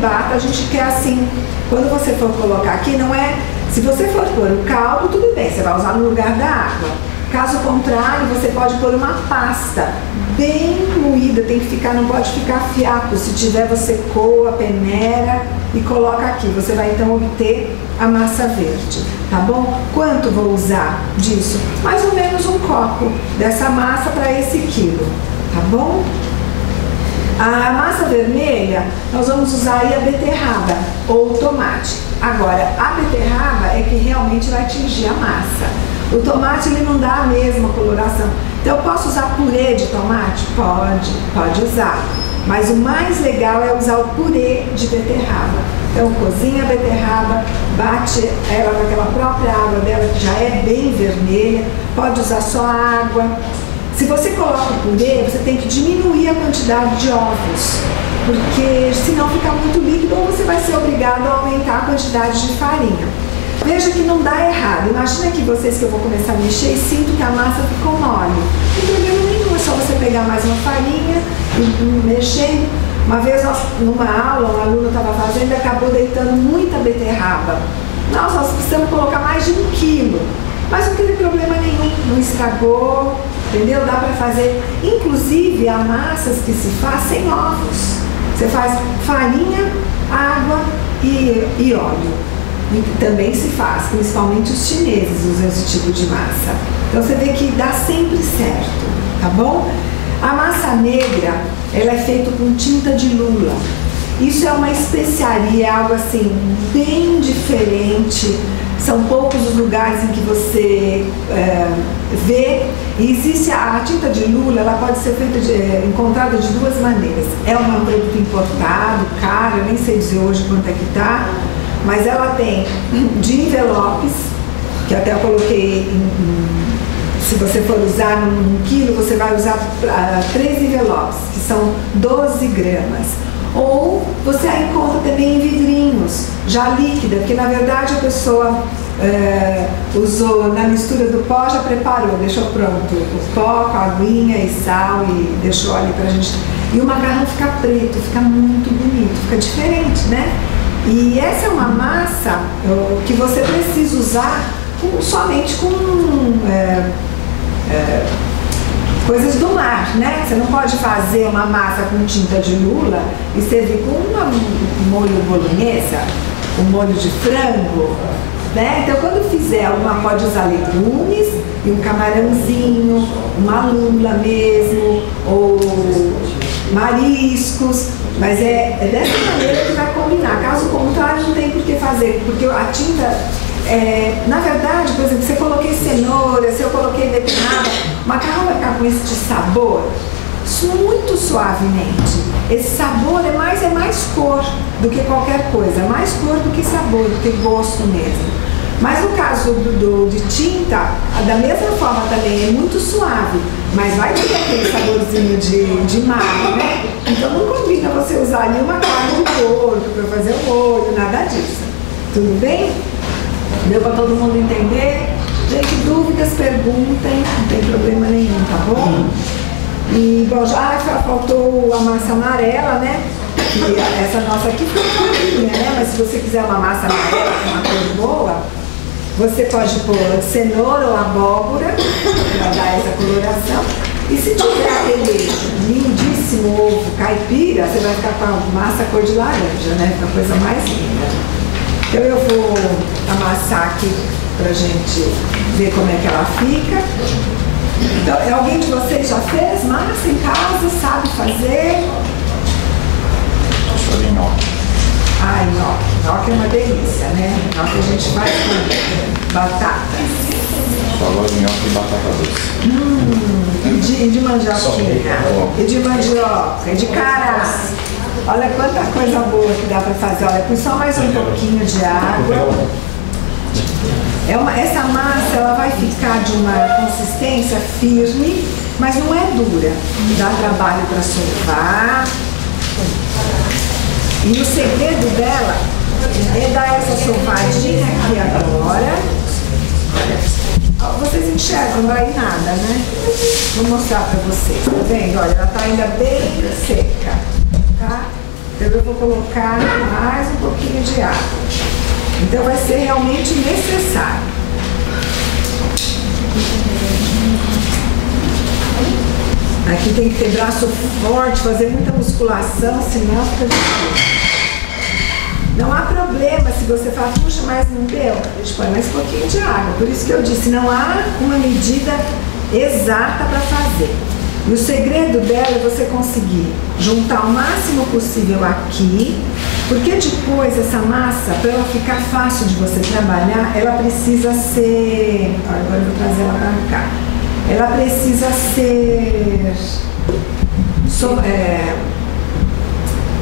bata, a gente quer assim, quando você for colocar aqui, não é... Se você for pôr o caldo, tudo bem, você vai usar no lugar da água. Caso contrário, você pode pôr uma pasta bem moída, tem que ficar, não pode ficar fiapo. Se tiver, você coa, peneira e coloca aqui. Você vai então obter a massa verde, tá bom? Quanto vou usar disso? Mais ou menos um copo dessa massa para esse quilo, tá bom? A massa vermelha, nós vamos usar aí a beterraba ou o tomate. Agora, a beterraba é que realmente vai atingir a massa. O tomate, ele não dá a mesma coloração. Então, eu posso usar purê de tomate? Pode usar. Mas o mais legal é usar o purê de beterraba. Então, cozinha a beterraba, bate ela naquela própria água dela, que já é bem vermelha. Pode usar só água. Se você coloca o purê, você tem que diminuir a quantidade de ovos, porque senão fica muito líquido ou você vai ser obrigado a aumentar a quantidade de farinha. Veja que não dá errado. Imagina que vocês que eu vou começar a mexer e sinto que a massa ficou mole. Não tem problema nenhum, é só você pegar mais uma farinha e mexendo. Uma vez numa aula, um aluno estava fazendo e acabou deitando muita beterraba. Nós precisamos colocar mais de 1 quilo. Mas não teve problema nenhum, não estragou, entendeu? Dá para fazer, inclusive, há massas que se faz sem ovos. Você faz farinha, água e óleo. E também se faz, principalmente os chineses usam esse tipo de massa. Então você vê que dá sempre certo, tá bom? A massa negra, ela é feita com tinta de lula. Isso é uma especiaria, é algo assim, bem diferente. São poucos os lugares em que você vê. E existe a tinta de lula, ela pode ser encontrada de 2 maneiras. É um produto importado, caro, eu nem sei dizer hoje quanto é que está. Mas ela tem de envelopes, que até eu coloquei, se você for usar num quilo, você vai usar 3 envelopes, que são 12 gramas. Ou você a encontra também em vidrinhos, já líquida, porque na verdade a pessoa usou na mistura do pó, já preparou, deixou pronto o pó com a aguinha e sal e deixou ali pra gente. E o macarrão fica preto, fica muito bonito, fica diferente, né? E essa é uma massa que você precisa usar somente com coisas do mar, né? Você não pode fazer uma massa com tinta de lula e servir com um molho bolonhesa, um molho de frango, né? Então, quando fizer pode usar legumes e um camarãozinho, uma lula mesmo, ou mariscos. Mas é dessa maneira que vai combinar. Caso contrário, não tem por que fazer, porque a tinta, na verdade, por exemplo, se eu coloquei cenoura, se eu coloquei beterraba, o macarrão vai ficar com esse sabor muito suavemente. Esse sabor é mais cor do que qualquer coisa, mais cor do que sabor, do que gosto mesmo. Mas no caso de tinta, da mesma forma também é muito suave, mas vai ter aquele saborzinho de mar, né? Então não combina você usar ali uma carne de porco para fazer o molho, nada disso. Tudo bem? Deu para todo mundo entender? Gente, dúvidas, perguntem, não tem problema nenhum, tá bom? E, bom, já faltou a massa amarela, né? E essa nossa aqui ficou pouquinha, né? Mas se você quiser uma massa amarela com uma cor boa, você pode pôr cenoura ou abóbora para dar essa coloração. E se tiver aquele lindíssimo ovo caipira, você vai ficar com a massa cor de laranja, né? Fica a coisa mais linda. Então eu vou amassar aqui pra gente ver como é que ela fica. Então, alguém de vocês já fez massa em casa? Sabe fazer? Só de nhoque. Ai, nhoque. Nhoque é uma delícia, né? Nhoque a gente faz com batatas. Só gosto de nhoque e batata doce. E de mandioquinha. E de mandioca. E de cará. Olha quanta coisa boa que dá pra fazer. Olha, põe só mais um pouquinho de água. Essa massa ela vai ficar de uma consistência firme, mas não é dura. Dá trabalho para sovar. E o segredo dela é dar essa sovadinha aqui agora. Vocês enxergam, não vai nada, né? Vou mostrar para vocês, tá vendo? Olha, ela tá ainda bem seca, tá? Então eu vou colocar mais um pouquinho de água. Então vai ser realmente necessário. Aqui tem que ter braço forte, fazer muita musculação, senão fica difícil. Não há problema se você fala, puxa, mas não deu. A gente põe mais um pouquinho de água. Por isso que eu disse, não há uma medida exata para fazer. E o segredo dela é você conseguir juntar o máximo possível aqui, porque depois essa massa, para ela ficar fácil de você trabalhar, ela precisa ser... Agora eu vou trazer ela para cá. Ela precisa ser...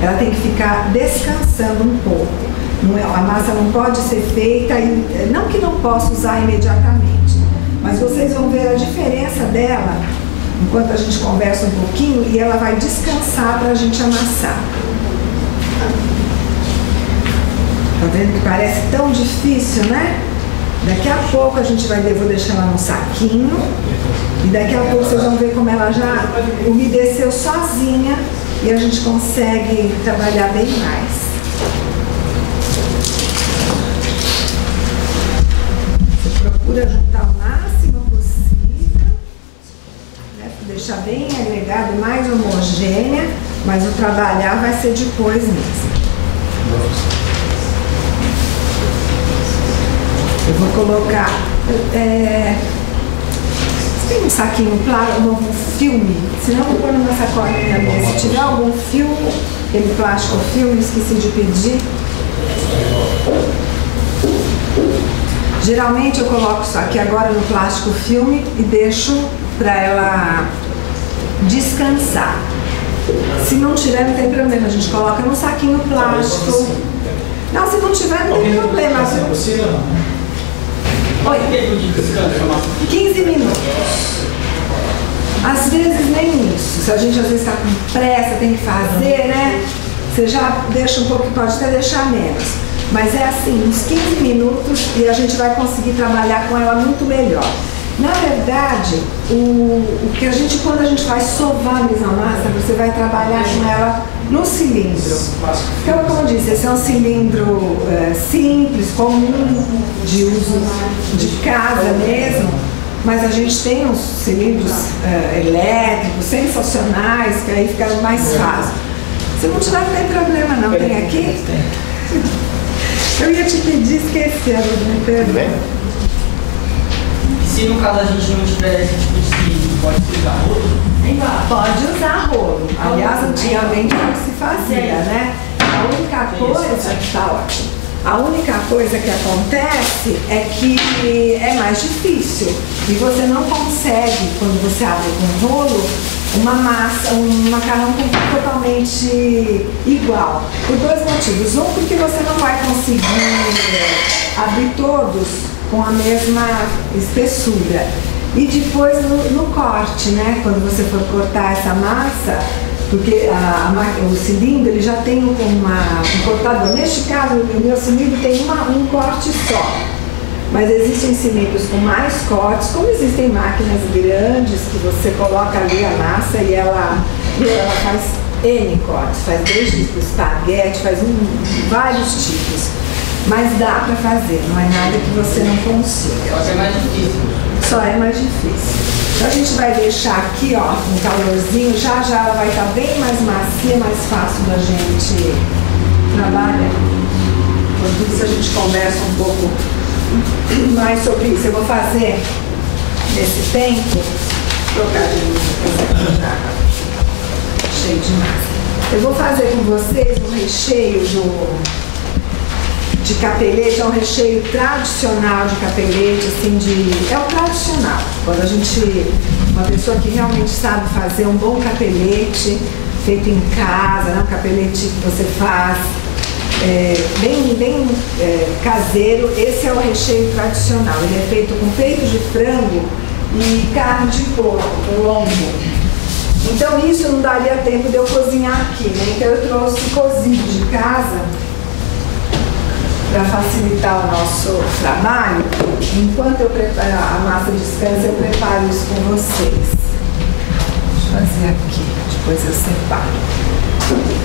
ela tem que ficar descansando um pouco. A massa não pode ser feita, não que não possa usar imediatamente, mas vocês vão ver a diferença dela enquanto a gente conversa um pouquinho e ela vai descansar para a gente amassar. Tá vendo que parece tão difícil, né? Daqui a pouco a gente vai ver, vou deixar ela no saquinho e daqui a pouco vocês vão ver como ela já umedeceu sozinha e a gente consegue trabalhar bem mais. Você procura juntar o máximo possível, né? Deixar bem agregado, mais homogênea, mas o trabalhar vai ser depois mesmo. Eu vou colocar... Tem um saquinho claro, um filme, se não vou pôr numa sacolinha minha. Se tiver algum filme, aquele plástico filme, esqueci de pedir. Geralmente eu coloco isso aqui agora no plástico filme e deixo para ela descansar. Se não tiver, não tem problema, a gente coloca no saquinho plástico. Não, se não tiver, não tem problema. Oi, 15 minutos. Às vezes nem isso. Se a gente às vezes está com pressa, tem que fazer, né? Você já deixa um pouco, pode até deixar menos. Mas é assim, uns 15 minutos e a gente vai conseguir trabalhar com ela muito melhor. Na verdade, quando a gente vai sovar a mise-en-masse, você vai trabalhar com ela no cilindro. Então, como eu disse, esse é um cilindro simples, comum, de uso de casa mesmo, mas a gente tem uns cilindros elétricos, sensacionais, que aí fica mais fácil. Se não tiver, não tem problema não. Tem aqui? Eu ia te pedir, esqueci, me perdoa. Se no caso a gente não tiver esse tipo de cilindro, pode usar rolo? Pode usar rolo. Aliás, antigamente não se fazia, né? A única coisa, tá ótimo. A única coisa que acontece é que é mais difícil. E você não consegue, quando você abre com rolo, uma massa, um macarrão totalmente igual. Por dois motivos. Um, porque você não vai conseguir abrir todos com a mesma espessura. E depois no corte, né? Quando você for cortar essa massa, porque o cilindro ele já tem um cortador. Neste caso, o meu cilindro tem um corte só. Mas existem cilindros com mais cortes, como existem máquinas grandes que você coloca ali a massa e ela faz N cortes, faz desde espaguete, faz vários tipos. Mas dá para fazer, não é nada que você não consiga. Só é mais difícil. Só é mais difícil. Então a gente vai deixar aqui, ó, um calorzinho, já ela vai estar bem mais macia, mais fácil da gente trabalhar. Enquanto isso a gente conversa um pouco mais sobre isso. Eu vou fazer nesse tempo, trocar de luz, cheio de massa. Eu vou fazer com vocês um recheio de capelete, é um recheio tradicional de capelete, assim, é o tradicional. Quando uma pessoa que realmente sabe fazer um bom capelete, feito em casa, né? Um capelete que você faz bem caseiro, esse é o recheio tradicional. Ele é feito com peito de frango e carne de porco, com lombo. Então isso não daria tempo de eu cozinhar aqui, né? Então eu trouxe cozido de casa, para facilitar o nosso trabalho. Enquanto eu preparo a massa de descanso, eu preparo isso com vocês. Deixa eu fazer aqui, depois eu separo.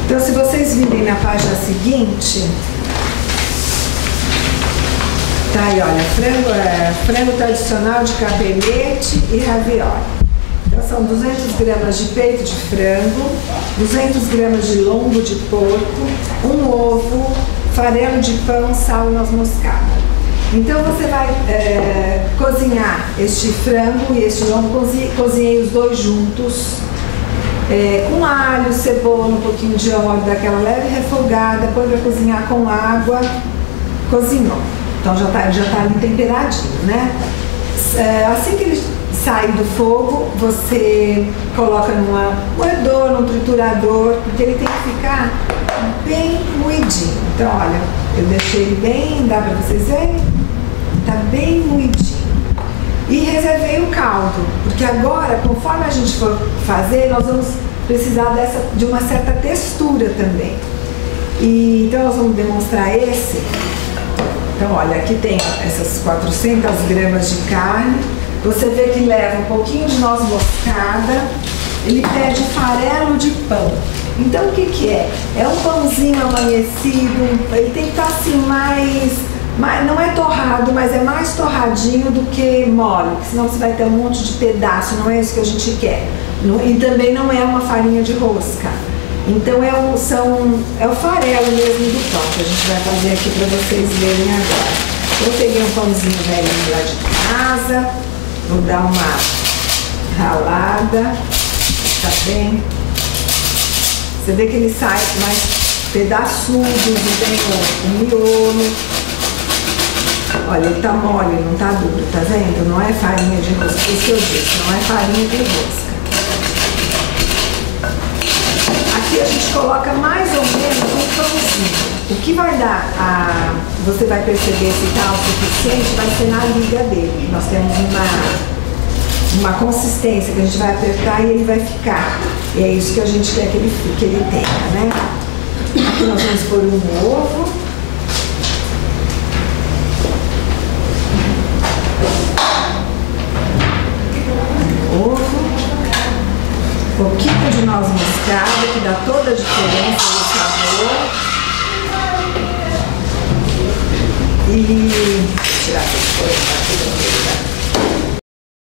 Então, se vocês virem na página seguinte, tá aí, olha, frango tradicional de capelete e ravioli. Então, são 200 gramas de peito de frango, 200 gramas de lombo de porco, um ovo, farelo de pão, sal e noz moscada. Então, você vai cozinhar este frango e este lombo, cozinhei os dois juntos, com alho, cebola, um pouquinho de óleo, daquela leve refogada, põe para cozinhar com água, cozinhou. Então já tá ali temperadinho, né? Assim que ele sai do fogo, você coloca num moedor, num triturador, porque ele tem que ficar bem moidinho. Então, olha, eu deixei ele bem, dá para vocês verem? Tá bem moidinho. E reservei o caldo, porque agora, conforme a gente for fazer, nós vamos precisar de uma certa textura também. Então, nós vamos demonstrar esse. Então, olha, aqui tem essas 400 gramas de carne. Você vê que leva um pouquinho de noz moscada. Ele pede farelo de pão. Então, o que é? É um pãozinho amanhecido. Ele tem que estar assim não é torrado, mas é mais torradinho do que mole, porque senão você vai ter um monte de pedaço, não é isso que a gente quer. E também não é uma farinha de rosca. Então é o farelo mesmo do pão que a gente vai fazer aqui para vocês verem agora. Eu peguei um pãozinho velhinho lá de casa, vou dar uma ralada, tá bem? Você vê que ele sai mais pedaçudo, não tem o miolo. Olha, ele tá mole, não tá duro, tá vendo? Não é farinha de rosca, isso que eu disse, não é farinha de rosca. Aqui a gente coloca mais ou menos um pãozinho. O que vai dar, você vai perceber se tá o suficiente, vai ser na liga dele. Nós temos uma consistência que a gente vai apertar e ele vai ficar. E é isso que a gente quer que ele tenha, né? Aqui nós vamos pôr um ovo. Um pouquinho de noz moscada, que dá toda a diferença no sabor. E tirar essas coisas aqui.